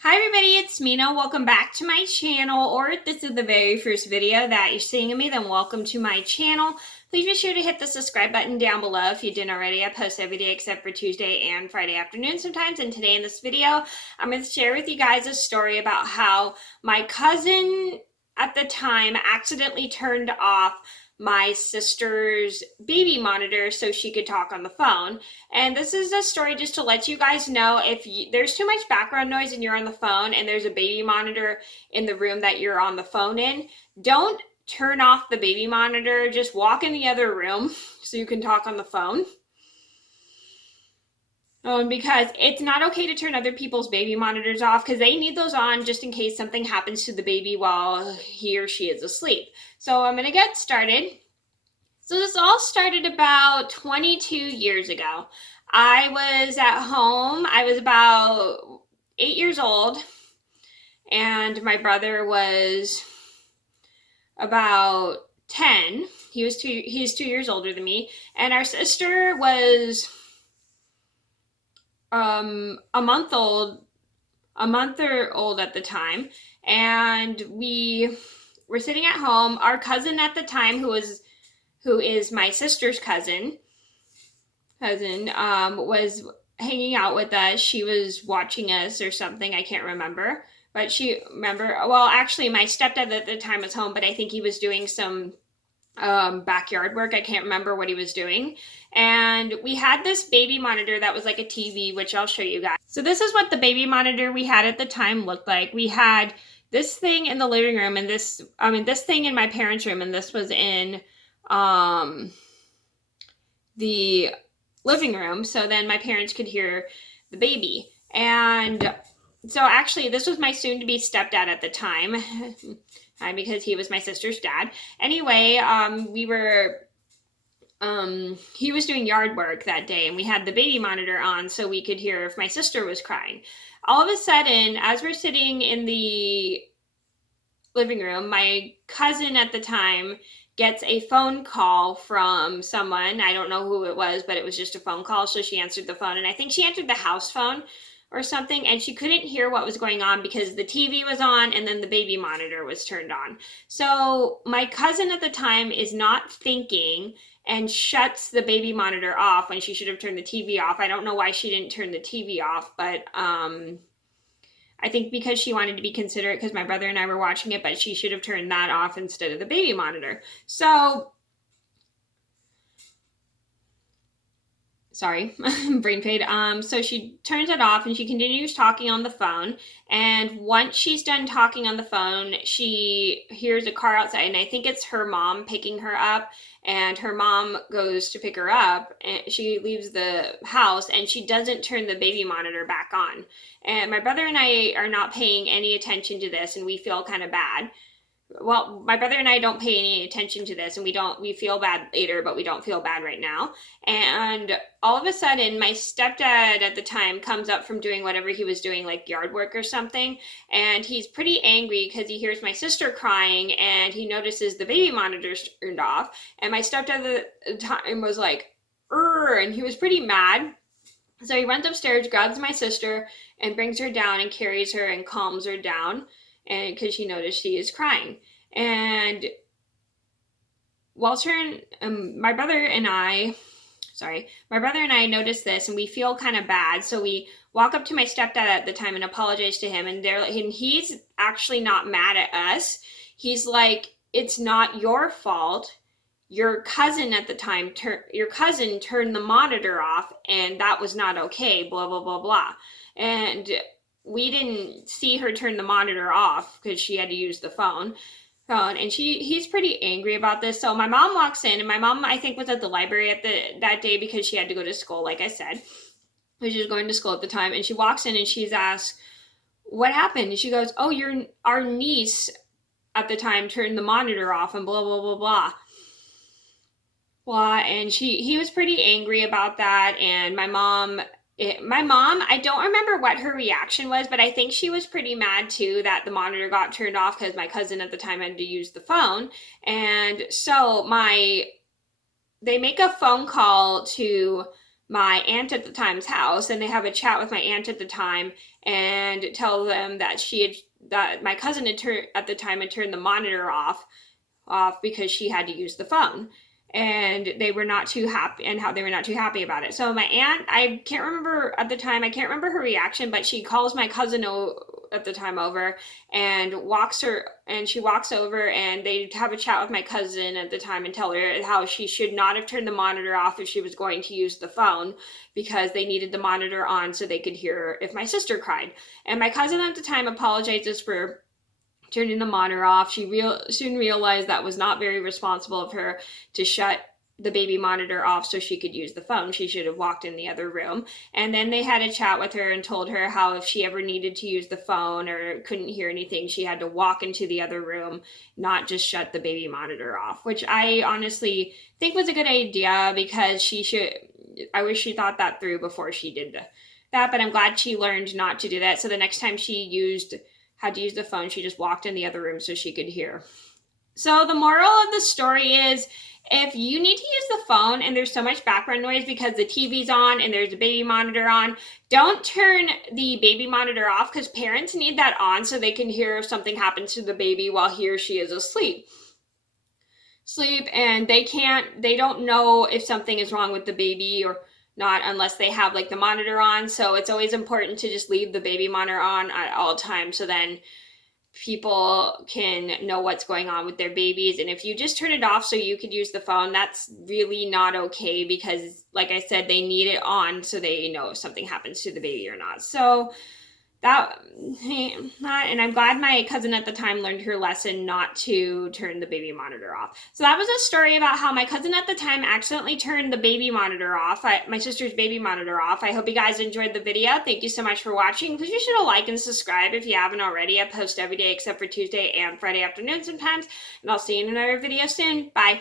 Hi everybody, it's Mena. Welcome back to my channel, or if this is the very first video that you're seeing of me, then welcome to my channel. Please be sure to hit the subscribe button down below if you didn't already. I post every day except for Tuesday and Friday afternoon sometimes, and today in this video, I'm going to share with you guys a story about how my cousin at the time accidentally turned off my sister's baby monitor so she could talk on the phone. And this is a story just to let you guys know if there's too much background noise and you're on the phone and there's a baby monitor in the room that you're on the phone in, don't turn off the baby monitor. Just walk in the other room so you can talk on the phone. Because it's not okay to turn other people's baby monitors off because they need those on just in case something happens to the baby while he or she is asleep. So I'm going to get started. So this all started about 22 years ago. I was at home. I was about 8 years old, and my brother was about 10. He's 2 years older than me, and our sister was a month or old at the time, and we were sitting at home. Our cousin at the time, who is my sister's cousin, was hanging out with us. She was watching us or something. I can't remember. But actually, my stepdad at the time was home, but I think he was doing some backyard work. I can't remember what he was doing. And we had this baby monitor that was like a TV, which I'll show you guys. So this is what the baby monitor we had at the time looked like. We had this thing in the living room, and this thing in my parents' room, and this was in the living room, so then my parents could hear the baby. And so actually this was my soon-to-be stepdad at the time because he was my sister's dad. Anyway, he was doing yard work that day, and we had the baby monitor on so we could hear if my sister was crying. All of a sudden, as we're sitting in the living room, my cousin at the time gets a phone call from someone. I don't know who it was, but it was just a phone call. So she answered the phone, and I think she answered the house phone or something, and she couldn't hear what was going on because the TV was on and then the baby monitor was turned on. So my cousin at the time is not thinking and shuts the baby monitor off when she should have turned the TV off. I don't know why she didn't turn the TV off, but I think because she wanted to be considerate because my brother and I were watching it, but she should have turned that off instead of the baby monitor. So, sorry, brain fade. So she turns it off and she continues talking on the phone. And once she's done talking on the phone, she hears a car outside, and I think it's her mom picking her up. And her mom goes to pick her up, and she leaves the house, and she doesn't turn the baby monitor back on. And my brother and I are not paying any attention to this, and we feel kind of bad. Well, my brother and I don't pay any attention to this, and we feel bad later, but we don't feel bad right now. And all of a sudden, my stepdad at the time comes up from doing whatever he was doing, like yard work or something, and he's pretty angry because he hears my sister crying, and he notices the baby monitor's turned off. And my stepdad at the time was like, and he was pretty mad. So he runs upstairs, grabs my sister, and brings her down and carries her and calms her down, and because she noticed she is crying. And my brother and I noticed this, and we feel kind of bad. So we walk up to my stepdad at the time and apologize to him, and he's actually not mad at us. He's like, it's not your fault. Your cousin at the time turned the monitor off, and that was not okay, blah, blah, blah, blah. And we didn't see her turn the monitor off because she had to use the phone. And he's pretty angry about this. So my mom walks in, and my mom, I think, was at the library that day because she had to go to school, like I said. She was going to school at the time, and she walks in and she's asked, what happened? And she goes, oh, our niece at the time turned the monitor off, and blah, blah, blah, blah. And he was pretty angry about that. And my mom, I don't remember what her reaction was, but I think she was pretty mad too that the monitor got turned off because my cousin at the time had to use the phone. And so they make a phone call to my aunt at the time's house, and they have a chat with my aunt at the time and tell them that my cousin at the time had turned the monitor off because she had to use the phone, and they were not too happy, and how they were not too happy about it. So my aunt, I can't remember at the time, I can't remember her reaction, but she calls my cousin at the time over and she walks over, and they have a chat with my cousin at the time and tell her how she should not have turned the monitor off if she was going to use the phone, because they needed the monitor on so they could hear if my sister cried. And my cousin at the time apologizes for turning the monitor off. She soon realized that was not very responsible of her to shut the baby monitor off so she could use the phone. She should have walked in the other room. And then they had a chat with her and told her how if she ever needed to use the phone or couldn't hear anything, she had to walk into the other room, not just shut the baby monitor off, which I honestly think was a good idea, because I wish she thought that through before she did that, but I'm glad she learned not to do that. So the next time she had to use the phone, she just walked in the other room so she could hear. So the moral of the story is, if you need to use the phone and there's so much background noise because the TV's on and there's a baby monitor on, don't turn the baby monitor off, because parents need that on so they can hear if something happens to the baby while he or she is asleep. And they don't know if something is wrong with the baby or not unless they have like the monitor on. So it's always important to just leave the baby monitor on at all times, so then people can know what's going on with their babies. And if you just turn it off so you could use the phone, that's really not okay, because like I said, they need it on so they know if something happens to the baby or not. So and I'm glad my cousin at the time learned her lesson not to turn the baby monitor off. So that was a story about how my cousin at the time accidentally turned the baby monitor off, my sister's baby monitor off. I hope you guys enjoyed the video. Thank you so much for watching. Please be sure to like and subscribe if you haven't already. I post every day except for Tuesday and Friday afternoon sometimes, and I'll see you in another video soon. Bye.